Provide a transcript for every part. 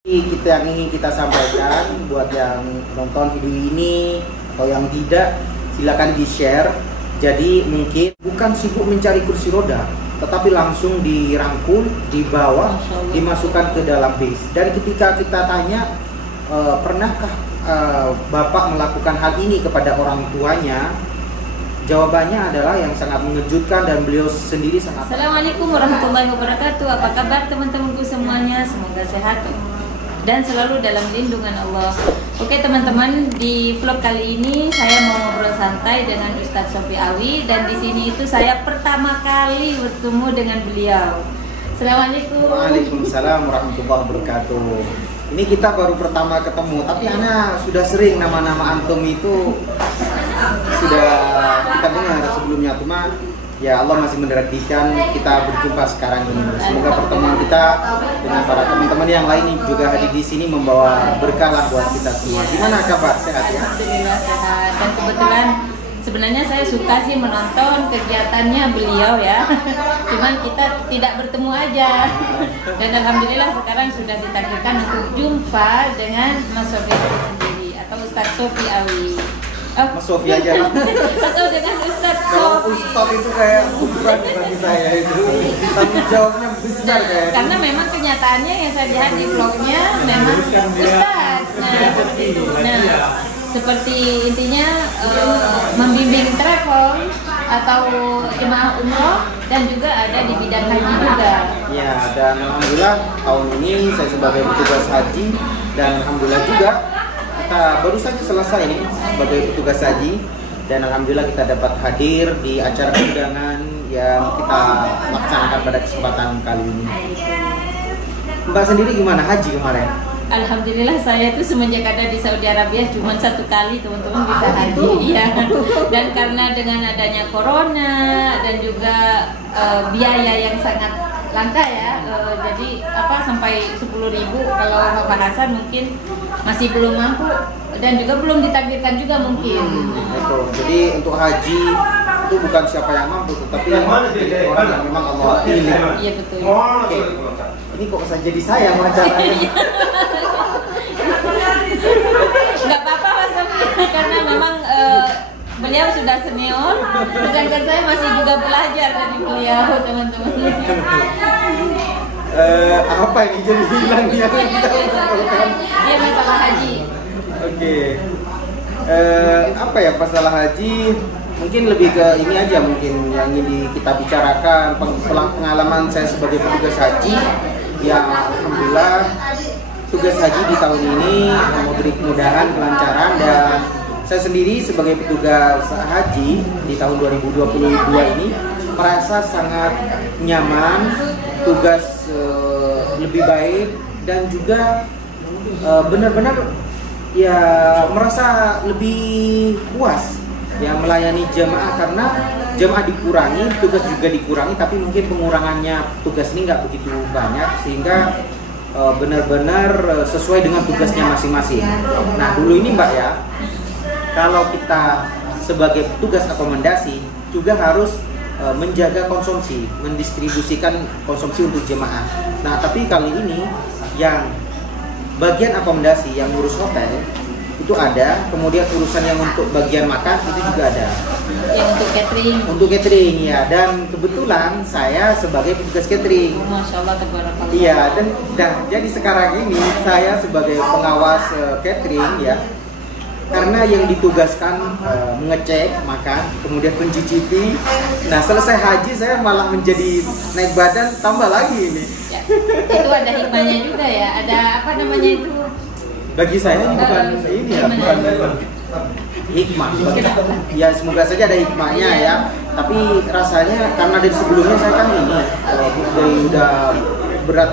Kita yang ingin kita sampaikan buat yang nonton video ini atau yang tidak, silakan di-share. Jadi mungkin bukan sibuk mencari kursi roda, tetapi langsung dirangkul, dibawa, dimasukkan ke dalam bis. Dan ketika kita tanya, pernahkah Bapak melakukan hal ini kepada orang tuanya? Jawabannya adalah yang sangat mengejutkan dan beliau sendiri sangat. Assalamualaikum warahmatullahi wabarakatuh. Apa kabar teman-temanku semuanya? Semoga sehat dan selalu dalam lindungan Allah. Oke teman-teman, di vlog kali ini saya mau ngobrol santai dengan Ustadz Sofi Awi, dan di sini itu saya pertama kali bertemu dengan beliau. Assalamualaikum. Waalaikumsalam warahmatullahi wabarakatuh. Ini kita baru pertama ketemu, tapi Ana sudah sering nama-nama antum itu sudah kita dengar sebelumnya, cuma ya Allah masih menderakkan kita berjumpa sekarang ini. Semoga pertemuan kita dengan para teman-teman yang lain juga hadir di sini membawa berkah lah buat kita semua. Gimana kabar? Sehat ya? Alhamdulillah sehat. Dan kebetulan sebenarnya saya suka sih menonton kegiatannya beliau ya. Cuman kita tidak bertemu aja. Dan alhamdulillah sekarang sudah ditakdirkan untuk jumpa dengan Mas Sofi sendiri atau Ustadz Sofi Awi. Mas Sofi aja. Atau dengan Ustadz Kalau Sofi. Ustadz itu kayak beban bagi saya itu. Tanggung jawabnya besar kayak. Karena memang kenyataannya yang saya lihat di vlognya memang Ustadz. Nah, seperti itu. Nah, seperti intinya membimbing travel atau jemaah umroh, dan juga ada di bidang haji juga. Ya, dan alhamdulillah tahun ini saya sebagai petugas haji, dan alhamdulillah juga kita baru saja selesai ini sebagai petugas haji, dan alhamdulillah kita dapat hadir di acara undangan yang kita laksanakan pada kesempatan kali ini. Mbak sendiri gimana haji kemarin? Alhamdulillah saya itu semenjak ada di Saudi Arabia cuma satu kali teman-teman bisa haji, iya. Dan karena dengan adanya corona dan juga biaya yang sangat langka ya, jadi sampai 10.000 kalau Bapak Hasan mungkin masih belum mampu, dan juga belum ditakdirkan juga mungkin. Betul. Jadi untuk haji itu bukan siapa yang mampu, tetapi orang yang memang Allah pilih. Iya betul. Oke. Ini kok bisa jadi saya wawancaranya? Nggak apa-apa Mas Sofi, karena memang beliau sudah senior, sedangkan saya masih juga belajar dari beliau, teman-teman. Apa ini jadi hilang dia? Iya masalah haji. Oke. Apa ya masalah haji? Mungkin lebih ke ini aja, mungkin yang ingin kita bicarakan pengalaman saya sebagai petugas haji. Ya alhamdulillah tugas haji di tahun ini memberi kemudahan, kelancaran, dan saya sendiri sebagai petugas haji di tahun 2022 ini merasa sangat nyaman, tugas lebih baik, dan juga benar-benar ya merasa lebih puas ya melayani jamaah, karena jamaah dikurangi, tugas juga dikurangi, tapi mungkin pengurangannya tugas ini nggak begitu banyak, sehingga benar-benar sesuai dengan tugasnya masing-masing. Nah dulu ini Mbak ya, kalau kita sebagai petugas akomodasi juga harus menjaga konsumsi, mendistribusikan konsumsi untuk jemaah. Nah tapi kali ini yang bagian akomodasi yang ngurus hotel itu ada, kemudian urusan yang untuk bagian makan itu juga ada. Yang untuk catering. Untuk catering ya, dan kebetulan saya sebagai petugas catering. Masya Allah, tabarakallah. Iya, dan jadi sekarang ini saya sebagai pengawas catering ya, karena yang ditugaskan mengecek makan, kemudian mencicipi. Nah selesai haji saya malah menjadi naik badan tambah lagi ini. Ya, itu ada hikmahnya juga ya, ada apa namanya itu? Bagi saya ini bukan ini ya, bukan hikmah. Ya semoga saja ada hikmahnya ya. Tapi rasanya karena dari sebelumnya saya kan ini dari udah berat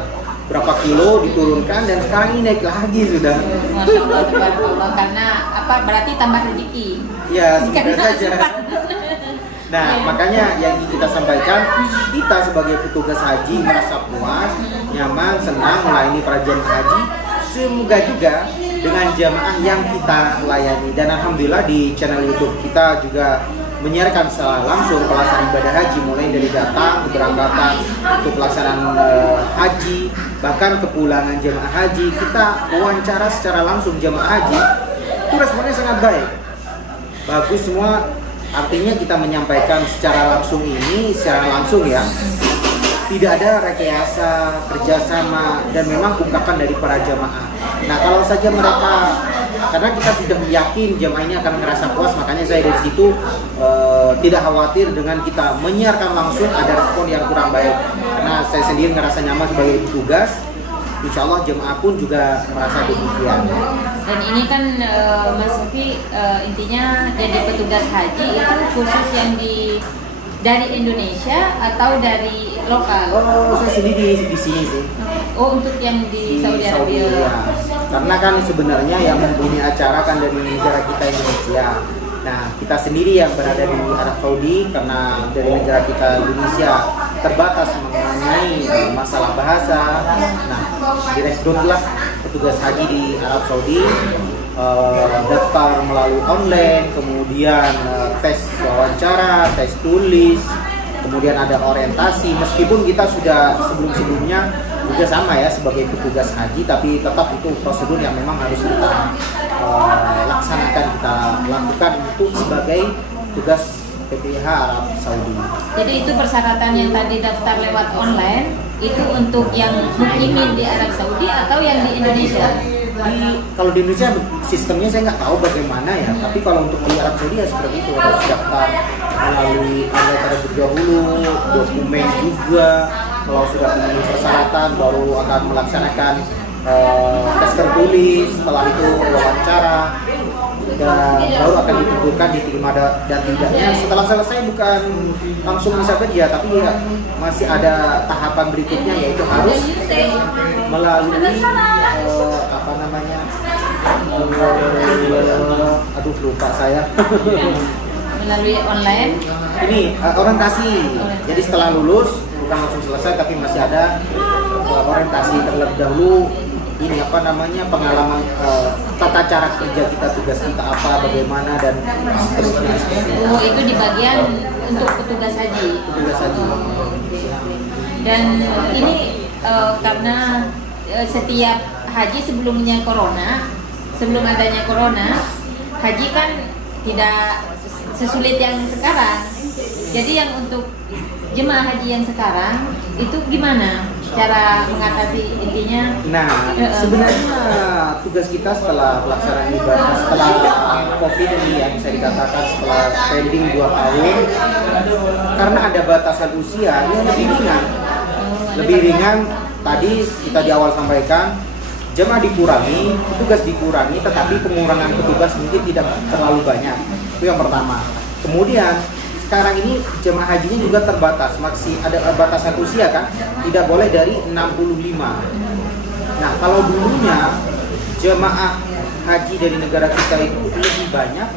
berapa kilo diturunkan, dan sekarang ini naik lagi sudah. Masya Allah, tabarakallah. Karena apa? Berarti tambah rezeki. Ya semoga saja. Nah makanya yang kita sampaikan, kita sebagai petugas haji merasa puas, nyaman, senang melayani para jemaah haji. Semoga juga dengan jamaah yang kita layani, dan alhamdulillah di channel YouTube kita juga menyiarkan secara langsung pelaksanaan ibadah haji, mulai dari datang, keberangkatan untuk pelaksanaan haji, bahkan kepulangan jemaah haji. Kita wawancara secara langsung jemaah haji, itu responnya sangat baik, bagus semua. Artinya kita menyampaikan secara langsung ini, secara langsung ya, tidak ada rekayasa, kerjasama, dan memang ungkapan dari para jamaah. Nah, kalau saja mereka, karena kita sudah yakin jamaah ini akan merasa puas, makanya saya dari situ tidak khawatir dengan kita menyiarkan langsung ada respon yang kurang baik. Karena saya sendiri ngerasa nyaman sebagai petugas, insya Allah jemaah pun juga merasa demikian. Dan ini kan Mas Sofi, intinya jadi petugas haji itu khusus yang dari Indonesia atau dari lokal? Oh, saya sendiri di sini sih. Oh, untuk yang di Saudi Arabia. Ya. Karena kan sebenarnya yang mempunyai acara kan dari negara kita Indonesia. Nah, kita sendiri yang berada di Arab Saudi, karena dari negara kita Indonesia terbatas mengenai masalah bahasa. Nah, direkrutlah petugas haji di Arab Saudi, daftar melalui online, kemudian tes wawancara, tes tulis, kemudian ada orientasi. Meskipun kita sudah sebelum-sebelumnya juga sama ya sebagai petugas haji, tapi tetap itu prosedur yang memang harus kita laksanakan, kita lakukan untuk sebagai tugas PPIH Arab Saudi. Jadi itu persyaratan yang tadi daftar lewat online itu untuk yang mukimin di Arab Saudi atau yang di Indonesia? Kalau di Indonesia sistemnya saya nggak tahu bagaimana ya, tapi kalau untuk di Arab Saudi ya seperti itu, harus daftar melalui online terlebih dahulu, dokumen juga. Kalau sudah memenuhi persyaratan baru akan melaksanakan tes tertulis, setelah itu wawancara, dan baru akan ditentukan diterima dan tidaknya. Setelah selesai bukan langsung bisa kerja, tapi ya masih ada tahapan berikutnya, yaitu harus melalui apa namanya, aduh lupa saya. Melalui online. Ini orientasi. Jadi setelah lulus bukan langsung selesai, tapi masih ada orientasi terlebih dahulu. Ini apa namanya, pengalaman tata cara kerja kita, tugas kita apa, bagaimana, dan seterusnya. Oh, itu di bagian untuk petugas haji. Petugas haji. Dan ini karena setiap haji sebelum adanya corona, haji kan tidak sesulit yang sekarang. Jadi yang untuk jemaah haji yang sekarang itu gimana cara mengatasi intinya? Nah, sebenarnya tugas kita setelah pelaksanaan ibadah, setelah COVID ini ya, bisa dikatakan setelah pending 2 tahun, karena ada batasan usia yang lebih ringan. Lebih ringan, tadi kita di awal sampaikan, jemaah dikurangi, petugas dikurangi, tetapi pengurangan petugas mungkin tidak terlalu banyak. Itu yang pertama. Kemudian sekarang ini jemaah hajinya juga terbatas, masih ada batasan usia kan, tidak boleh dari 65. Nah, kalau dulunya jemaah haji dari negara kita itu lebih banyak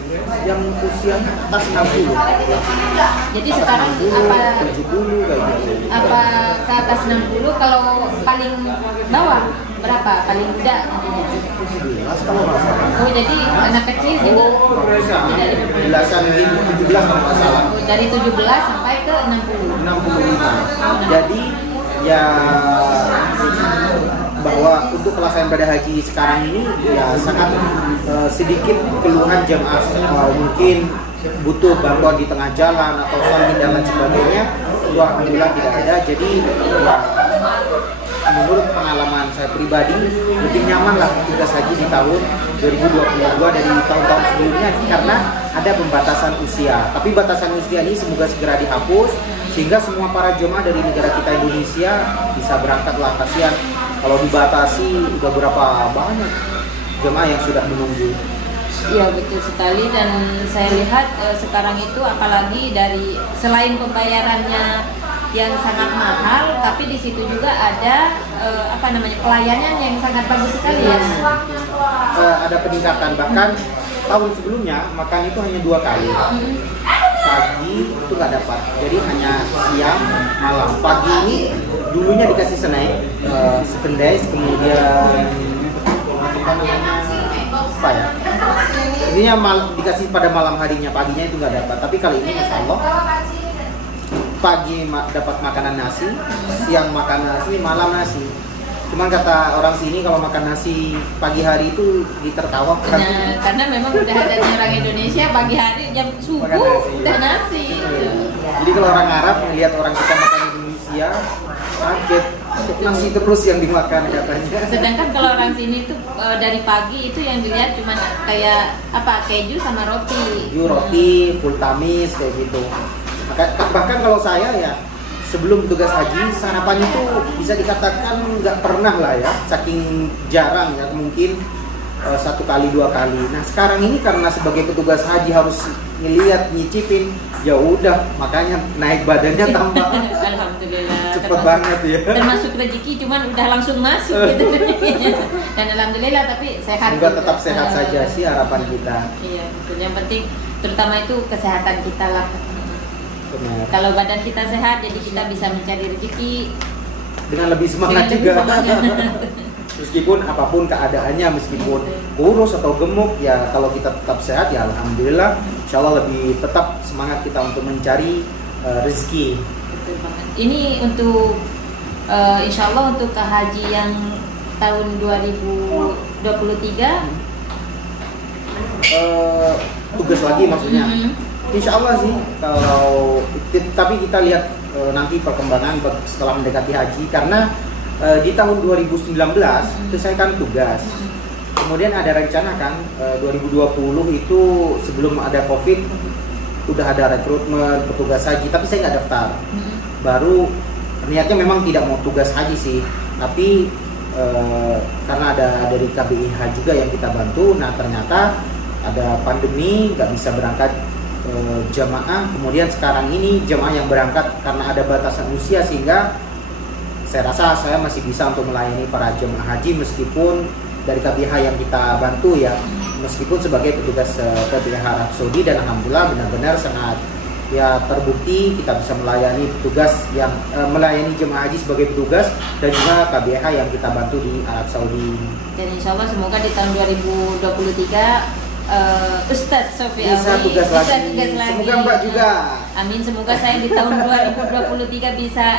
yang usianya atas 60. Jadi sekarang 60, apa 70 kayak gitu. Apa ke atas 60, kalau paling bawah berapa? Paling muda? 17 kalau nggak salah. Oh, jadi anak kecil juga Bisa, belasan ribu, 17 kalau nggak salah. dari 17 sampai ke 60. 65. Jadi ya bahwa untuk pelaksanaan ibadah haji sekarang ini ya sangat sedikit keluhan jemaah, mungkin butuh bantuan di tengah jalan atau salin dan lain sebagainya. Itu alhamdulillah tidak ada. Jadi ya, menurut pengalaman saya pribadi lebih nyaman lah tugas haji di tahun 2022 dari tahun-tahun sebelumnya, karena ada pembatasan usia. Tapi batasan usia ini semoga segera dihapus sehingga semua para jemaah dari negara kita Indonesia bisa berangkat lah. Kasihan kalau dibatasi, udah berapa banyak jemaah yang sudah menunggu. Iya, betul sekali. Dan saya lihat sekarang itu apalagi dari selain pembayarannya yang sangat mahal, tapi di situ juga ada pelayanan yang sangat bagus sekali ya. Ada peningkatan, bahkan tahun sebelumnya makan itu hanya 2 kali. Pagi itu nggak dapat, jadi hanya siang malam. Pagi ini dulunya dikasih snack 7 days, kemudian apa ya, ini maksudnya dikasih pada malam harinya, paginya itu nggak dapat. Tapi kali ini Masya Allah pagi dapat makanan nasi, siang makan nasi, malam nasi. Cuman kata orang sini kalau makan nasi pagi hari itu ditertawakan. Nah, karena memang udah ada orang Indonesia pagi hari jam subuh udah nasi. Jadi kalau orang Arab melihat orang kita makan Indonesia kaget, nasi terus yang dimakan katanya. Sedangkan kalau orang sini itu dari pagi itu yang dilihat cuma kayak apa, keju sama roti. Keju, roti, full tamis kayak gitu. Bahkan kalau saya ya sebelum tugas haji, sarapan itu bisa dikatakan nggak pernah lah ya, saking jarang ya, mungkin 1 kali 2 kali. Nah sekarang ini karena sebagai petugas haji harus ngeliat, nyicipin, ya udah makanya naik badannya tambah. Alhamdulillah. Cepet banget ya. Termasuk rezeki, cuman udah langsung masuk gitu. Dan alhamdulillah tapi sehat. Semoga tetap sehat saja sih harapan kita. Iya betul. Yang penting terutama itu kesehatan kita lah. Benar. Kalau badan kita sehat, jadi kita bisa mencari rezeki dengan lebih semangat juga. Meskipun apapun keadaannya, meskipun kurus atau gemuk, ya kalau kita tetap sehat ya alhamdulillah, insya Allah lebih tetap semangat kita untuk mencari rezeki. Betul banget. Ini untuk insya Allah untuk ke haji yang tahun 2023 tugas lagi maksudnya. Insya Allah sih, kalau tapi kita lihat nanti perkembangan setelah mendekati haji, karena di tahun 2019 itu saya kan tugas. Kemudian ada rencana kan 2020 itu sebelum ada COVID udah ada rekrutmen petugas haji, tapi saya nggak daftar. Baru niatnya memang tidak mau tugas haji sih, tapi karena ada dari KBIH juga yang kita bantu. Nah ternyata ada pandemi, nggak bisa berangkat jamaah. Kemudian sekarang ini jamaah yang berangkat karena ada batasan usia, sehingga saya rasa saya masih bisa untuk melayani para jemaah haji meskipun dari KBH yang kita bantu ya, meskipun sebagai petugas KBH Arab Saudi. Dan alhamdulillah benar-benar sangat ya terbukti kita bisa melayani petugas yang melayani jemaah haji sebagai petugas, dan juga KBH yang kita bantu di Arab Saudi. Dan insya Allah semoga di tahun 2023 Ustadz Sofi bisa Awi tugas lagi. Semoga Mbak juga. Amin. Semoga saya di tahun 2023 bisa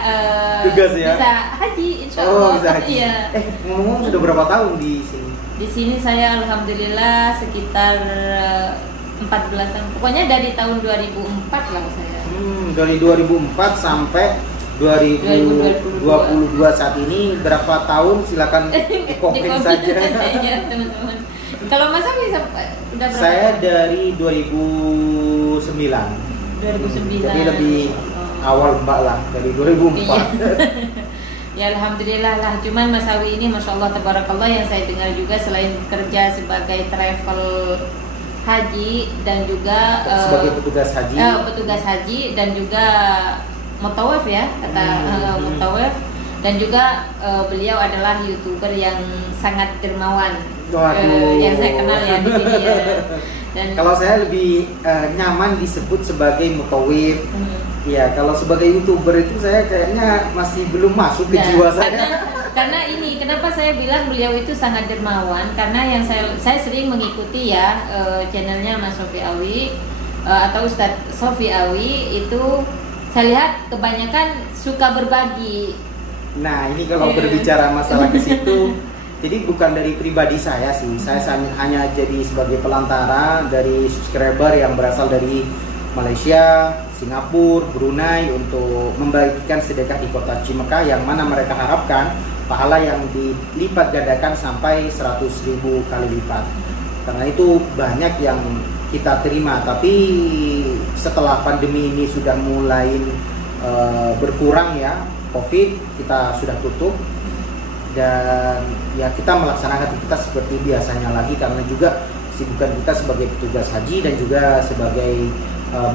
tugas ya. Bisa haji insya Allah. Oh, bisa haji. Iya. Ngomong-ngomong sudah berapa tahun di sini? Di sini saya alhamdulillah sekitar 14 tahun. Pokoknya dari tahun 2004 lah saya. Dari 2004 sampai 2022 saat ini berapa tahun? Silakan di-komen saja. Ya, teman-teman. Kalau Mas Abi udah berapa? Saya dari 2009. 2009. Jadi lebih awal Mbak lah, dari 2004. Ya alhamdulillah lah. Cuman Mas Awi ini Masya Allah tabarakallah, yang saya dengar juga selain kerja sebagai travel haji dan juga sebagai petugas haji. Petugas haji dan juga mutawaf ya, kata mutawaf. Dan juga beliau adalah YouTuber yang sangat dermawan. Yang saya kenal ya di sini ya. Dan kalau saya lebih nyaman disebut sebagai mutawif. Ya, kalau sebagai YouTuber itu saya kayaknya masih belum masuk ke jiwa saya. Karena ini kenapa saya bilang beliau itu sangat dermawan, karena yang saya sering mengikuti ya channelnya Mas Sofi Awi atau Ustadz Sofi Awi itu, saya lihat kebanyakan suka berbagi. Nah ini kalau berbicara masalah ke situ, jadi bukan dari pribadi saya sih, saya hanya jadi sebagai pelantara dari subscriber yang berasal dari Malaysia, Singapura, Brunei untuk membagikan sedekah di kota Cimekah, yang mana mereka harapkan pahala yang dilipat gandakan sampai 100.000 kali lipat. Karena itu banyak yang kita terima, tapi setelah pandemi ini sudah mulai berkurang ya, COVID kita sudah tutup, dan ya kita melaksanakan aktivitas seperti biasanya lagi, karena juga kesibukan kita sebagai petugas haji dan juga sebagai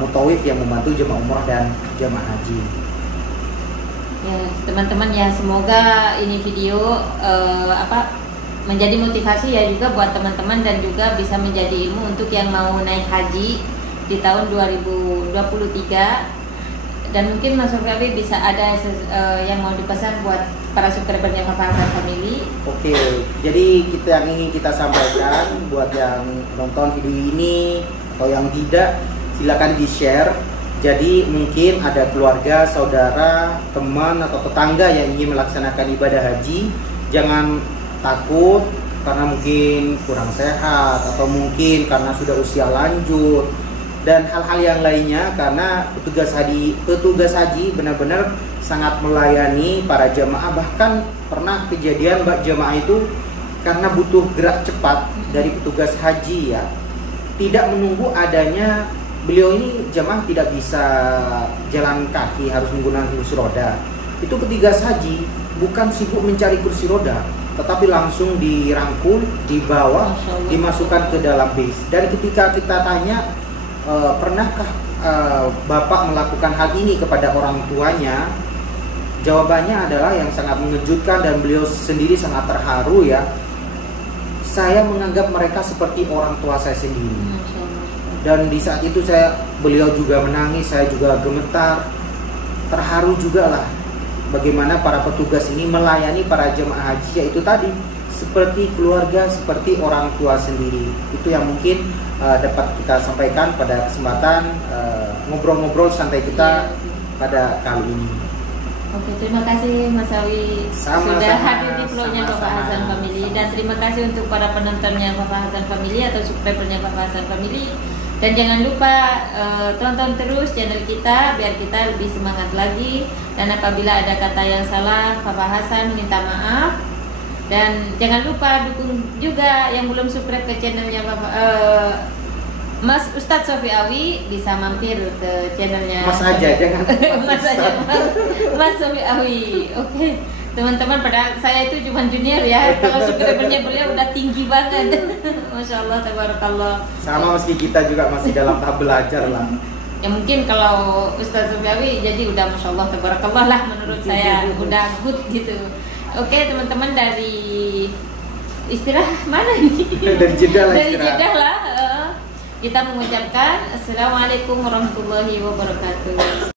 mutawif yang membantu jemaah umrah dan jemaah haji. Ya teman-teman ya, semoga ini video menjadi motivasi ya juga buat teman-teman, dan juga bisa menjadi ilmu untuk yang mau naik haji di tahun 2023. Dan mungkin Mas Sofi bisa ada yang mau dipesan buat para subscribernya Papa Hasan Family. Oke, jadi yang ingin kita sampaikan buat yang nonton video ini atau yang tidak, silakan di-share. Jadi mungkin ada keluarga, saudara, teman atau tetangga yang ingin melaksanakan ibadah haji, jangan takut karena mungkin kurang sehat atau mungkin karena sudah usia lanjut dan hal-hal yang lainnya, karena petugas haji benar-benar sangat melayani para jamaah. Bahkan pernah kejadian jamaah itu karena butuh gerak cepat dari petugas haji ya, tidak menunggu adanya, beliau ini jamaah tidak bisa jalan kaki, harus menggunakan kursi roda. Itu petugas haji bukan sibuk mencari kursi roda, tetapi langsung dirangkul, dibawa, dimasukkan ke dalam bis. Dan ketika kita tanya, pernahkah Bapak melakukan hal ini kepada orang tuanya? Jawabannya adalah yang sangat mengejutkan dan beliau sendiri sangat terharu ya. Saya menganggap mereka seperti orang tua saya sendiri. Dan di saat itu beliau juga menangis, saya juga gemetar, terharu juga lah. Bagaimana para petugas ini melayani para jemaah haji, yaitu tadi seperti keluarga, seperti orang tua sendiri. Itu yang mungkin dapat kita sampaikan pada kesempatan ngobrol-ngobrol santai kita pada kali ini. Oke, terima kasih Mas Awi sudah hadir di vlognya Papa Hasan Family, dan terima kasih untuk para penontonnya Papa Hasan Family atau subscribernya Papa Hasan Family. Dan jangan lupa tonton terus channel kita biar kita lebih semangat lagi. Dan apabila ada kata yang salah, Papa Hasan minta maaf. Dan jangan lupa dukung juga yang belum subscribe ke channelnya Mas Ustadz Sofi Awi, bisa mampir ke channelnya. Mas aja, jangan Mas aja, Mas Sofi Awi. Oke. Teman-teman, pada saya itu cuma junior ya. Kalau subscribernya beliau udah tinggi banget. Masya Allah, tabarakallah. Sama meski kita juga masih dalam tahap belajar lah. Ya mungkin kalau Ustaz Sufiawi jadi udah Masya Allah, tabarakallah lah menurut saya. Udah good gitu. Oke teman-teman, dari istilah mana ini? Dari Jeddah lah. Dari Jeddah lah. Kita mengucapkan Assalamualaikum warahmatullahi wabarakatuh.